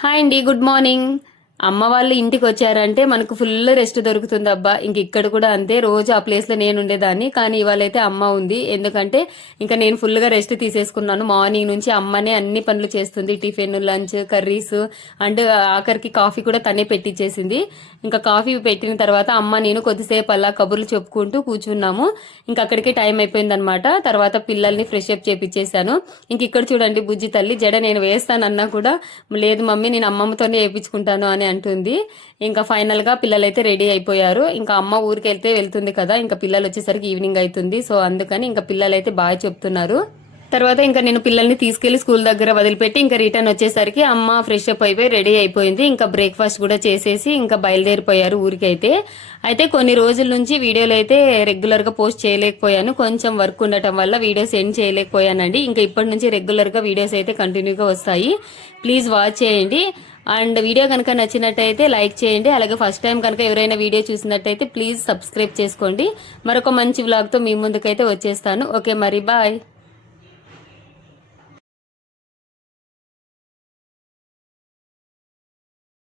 Hi అండి, good morning. అమ్మ వాళ్ళు ఇంటికి వచ్చారంటే మనకు ఫుల్ రెస్ట్ దొరుకుతుంది అబ్బా. ఇంక ఇక్కడ కూడా అంతే, రోజు ఆ ప్లేస్ లో నేను ఉండేదాన్ని, కానీ ఇవాళైతే అమ్మ ఉంది. ఎందుకంటే ఇంకా నేను ఫుల్ గా రెస్ట్ తీసేసుకున్నాను. మార్నింగ్ నుంచి అమ్మనే అన్ని పనులు చేస్తుంది, టిఫిన్, లంచ్, కర్రీస్ అండ్ ఆఖరికి కాఫీ కూడా తనే పెట్టించేసింది. ఇంకా కాఫీ పెట్టిన తర్వాత అమ్మ నేను కొద్దిసేపు అలా కబుర్లు చెప్పుకుంటూ కూర్చున్నాము. ఇంకా అక్కడికి టైం అయిపోయింది అనమాట. తర్వాత పిల్లల్ని ఫ్రెష్ అప్ చేపించేశాను. ఇంక ఇక్కడ చూడండి, బుజ్జి తల్లి జడ నేను వేస్తానన్నా కూడా లేదు మమ్మీ, నేను అమ్మమ్మతోనే వేయించుకుంటాను అని అంటుంది. ఇంకా ఫైనల్ గా పిల్లలైతే రెడీ అయిపోయారు. ఇంకా అమ్మ ఊరికి వెళ్తుంది కదా, ఇంకా పిల్లలు వచ్చేసరికి ఈవినింగ్ అవుతుంది. సో అందుకని ఇంకా పిల్లలైతే బాగా చెప్తున్నారు. తర్వాత ఇంకా నేను పిల్లల్ని తీసుకెళ్లి స్కూల్ దగ్గర వదిలిపెట్టి ఇంకా రిటర్న్ వచ్చేసరికి అమ్మ ఫ్రెష్ అప్ అయిపోయి రెడీ అయిపోయింది. ఇంకా బ్రేక్ఫాస్ట్ కూడా చేసేసి ఇంకా బయలుదేరిపోయారు ఊరికైతే. అయితే కొన్ని రోజుల నుంచి వీడియోలు అయితే రెగ్యులర్ గా పోస్ట్ చేయలేకపోయాను, కొంచెం వర్క్ ఉండటం వల్ల వీడియోస్ సెండ్ చేయలేకపోయానండి. ఇంకా ఇప్పటి నుంచి రెగ్యులర్ గా వీడియోస్ అయితే కంటిన్యూగా వస్తాయి. ప్లీజ్ వాచ్ చేయండి. అండ్ వీడియో కనుక నచ్చినట్టయితే లైక్ చేయండి. అలాగే ఫస్ట్ టైం కనుక ఎవరైనా వీడియో చూసినట్టయితే ప్లీజ్ సబ్స్క్రైబ్ చేసుకోండి. మరొక మంచి వ్లాగ్తో మీ ముందుకైతే వచ్చేస్తాను. ఓకే మరి, బాయ్.